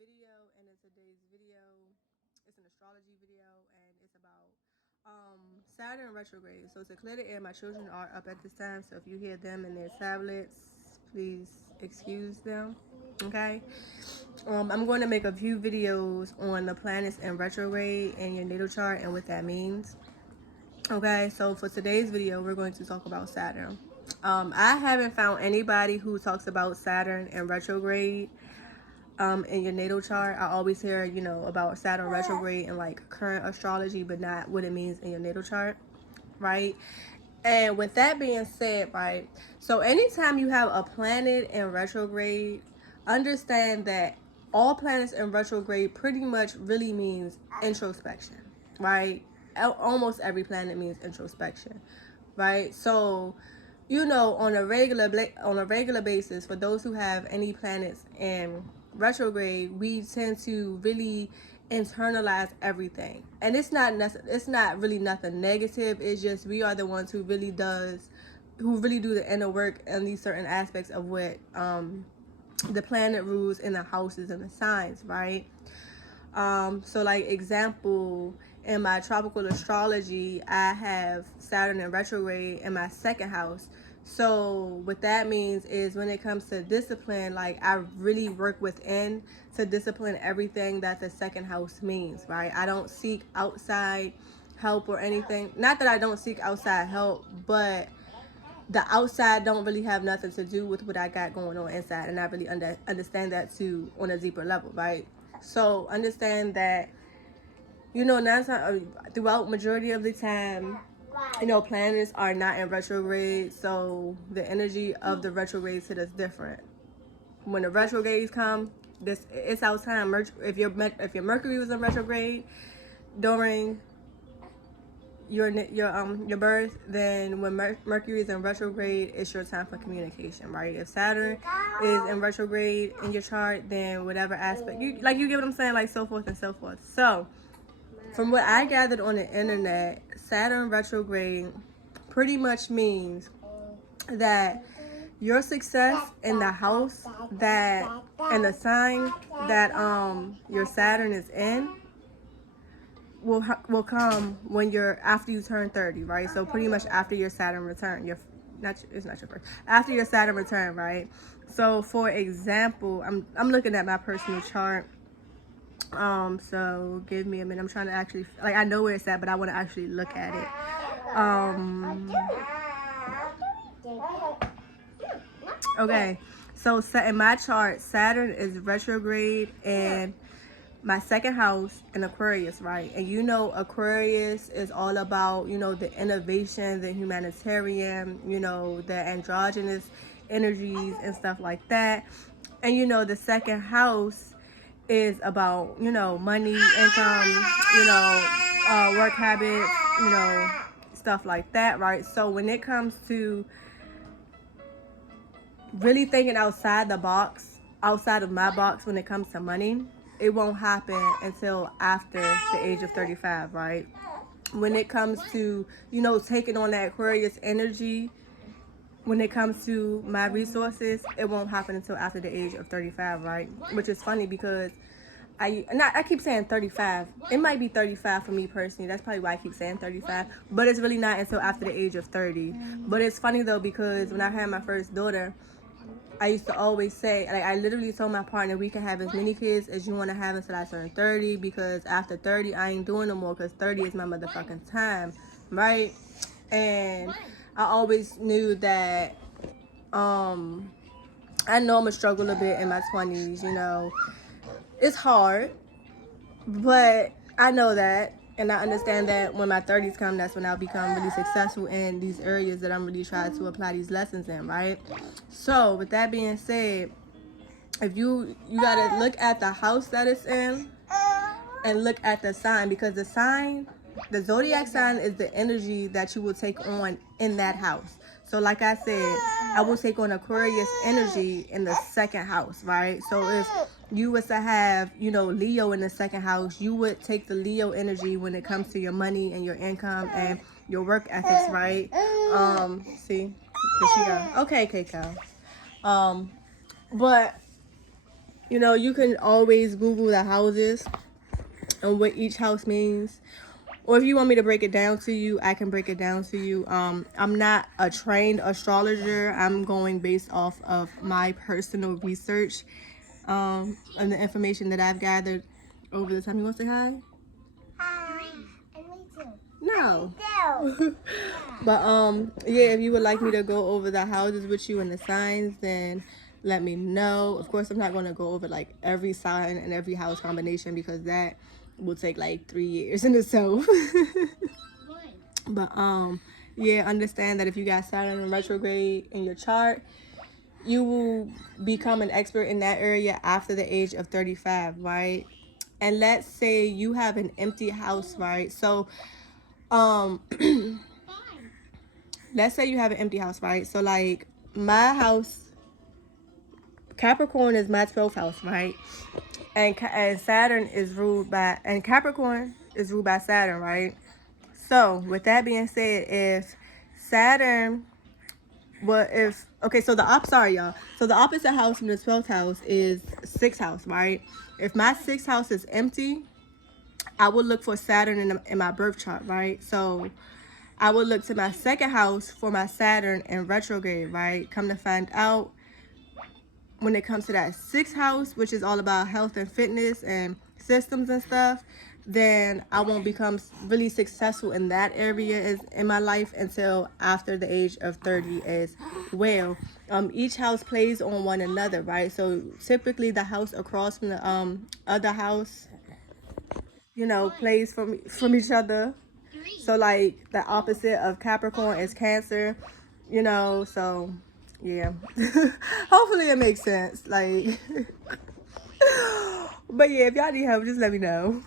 video, and in today's video, it's an astrology video, and it's about Saturn retrograde. So to clear the air, my children are up at this time, so if you hear them and their tablets, please excuse them. Okay. I'm going to make a few videos on the planets in retrograde and your natal chart and what that means. Okay, so for today's video, we're going to talk about Saturn. I haven't found anybody who talks about Saturn in retrograde in your natal chart. I always hear, about Saturn retrograde in like current astrology, but not what it means in your natal chart, right? And with that being said, right, so anytime you have a planet in retrograde, understand that all planets in retrograde pretty much really means introspection, right? Almost every planet means introspection, right? So, on a regular basis, for those who have any planets in retrograde, we tend to really internalize everything, and it's not really nothing negative. It's just we are the ones who really do the inner work in these certain aspects of what the planet rules in the houses and the signs, right? So like example, in my tropical astrology, I have Saturn in retrograde in my second house. So what that means is when it comes to discipline, like I really work within to discipline everything that the second house means, right? I don't seek outside help or anything. Not that I don't seek outside help, but the outside don't really have nothing to do with what I got going on inside, and I really understand that too on a deeper level, right? So understand that throughout majority of the time, planets are not in retrograde, so the energy of the retrogrades hit us different. When the retrogrades come, it's our time. If your Mercury was in retrograde during your birth, then when Mercury is in retrograde, it's your time for communication, right? If Saturn is in retrograde in your chart, then whatever aspect you get what I'm saying, like so forth and so forth. So from what I gathered on the internet, Saturn retrograde pretty much means that your success in the house that and the sign that your Saturn is in will come when after you turn 30, right? So pretty much after your Saturn return, it's not your first, after your Saturn return, right? So for example, I'm looking at my personal chart. So give me a minute. I'm trying to actually, like, I know where it's at, but I want to actually look at it. Okay, so in my chart, Saturn is retrograde and my second house in Aquarius, right? And Aquarius is all about, the innovation, the humanitarian, the androgynous energies and stuff like that. And the second house is about, money, income, work habits, stuff like that, right? So when it comes to really thinking outside of my box when it comes to money, it won't happen until after the age of 35, right? When it comes to, taking on that Aquarius energy, when it comes to my resources, it won't happen until after the age of 35, right? Which is funny because I keep saying 35. It might be 35 for me personally. That's probably why I keep saying 35. But it's really not until after the age of 30. But it's funny though, because when I had my first daughter, I used to always say, like, I literally told my partner, we can have as many kids as you want to have until I turn 30, because after 30, I ain't doing no more, because 30 is my motherfucking time, right? And I always knew that, I know I'm going to struggle a bit in my 20s, It's hard, but I know that. And I understand that when my 30s come, that's when I'll become really successful in these areas that I'm really trying to apply these lessons in, right? So with that being said, if you gotta look at the house that it's in and look at the sign, because the zodiac sign is the energy that you will take on in that house. So like I said, I will take on Aquarius energy in the second house, right? So if you was to have, Leo in the second house, you would take the Leo energy when it comes to your money and your income and your work ethics, right? See, here she go. Okay, Keiko. But You know, you can always Google the houses and what each house means. Or if you want me to break it down to you, I can break it down to you. I'm not a trained astrologer. I'm going based off of my personal research and the information that I've gathered over the time. You want to say hi? Hi. And me too. No. Me But yeah, if you would like me to go over the houses with you and the signs, then let me know. Of course, I'm not going to go over like every sign and every house combination because that will take like 3 years in itself. But yeah, understand that if you got Saturn in retrograde in your chart, you will become an expert in that area after the age of 35, right? And let's say you have an empty house, right? So um let's say you have an empty house, right? So like my house, Capricorn is my 12th house, right? And Saturn is ruled by, and Capricorn is ruled by Saturn, right? So with that being said, if Saturn, so sorry y'all. So the opposite house from the 12th house is 6th house, right? If my 6th house is empty, I would look for Saturn in my birth chart, right? So I would look to my second house for my Saturn in retrograde, right? Come to find out, when it comes to that 6th house, which is all about health and fitness and systems and stuff, then I won't become really successful in that area in my life until after the age of 30 as well. Each house plays on one another, right? So typically the house across from the other house, you know, plays from each other. So like the opposite of Capricorn is Cancer, you know, so yeah. Hopefully it makes sense. Like but yeah, if y'all need help, just let me know.